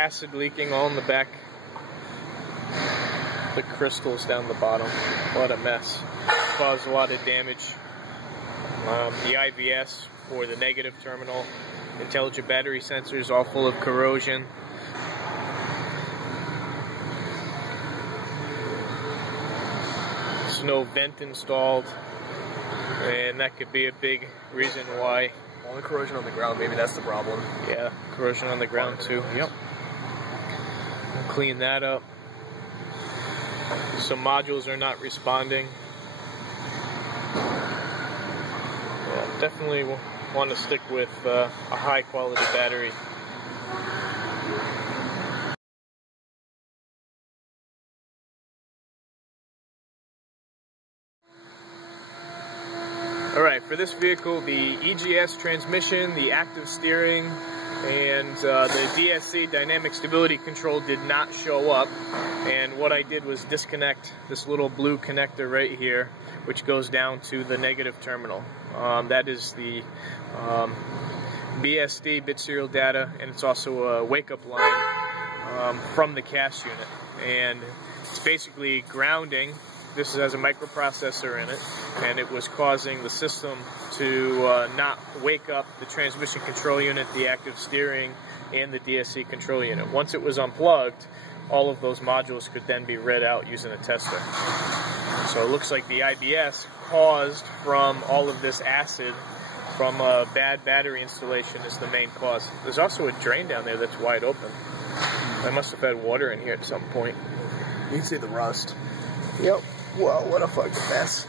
acid leaking all in the back. The crystals down the bottom. What a mess. Caused a lot of damage. The IBS for the negative terminal. Intelligent battery sensors all full of corrosion. There's no vent installed. And that could be a big reason why. All the corrosion on the ground, maybe that's the problem. Yeah, corrosion on the ground too. Yep. Clean that up. Some modules are not responding. Yeah, definitely want to stick with a high quality battery. Alright, for this vehicle, the EGS transmission, the active steering, and the DSC dynamic stability control did not show up. And what I did was disconnect this little blue connector right here, which goes down to the negative terminal. That is the BSD, bit serial data, and it's also a wake-up line from the CAS unit. And it's basically grounding. This has a microprocessor in it, and it was causing the system to not wake up the transmission control unit, the active steering, and the DSC control unit. Once it was unplugged, all of those modules could then be read out using a tester. So it looks like the IBS caused from all of this acid from a bad battery installation is the main cause. There's also a drain down there that's wide open. I must have had water in here at some point. You can see the rust. Yep. Whoa, what a fucking mess.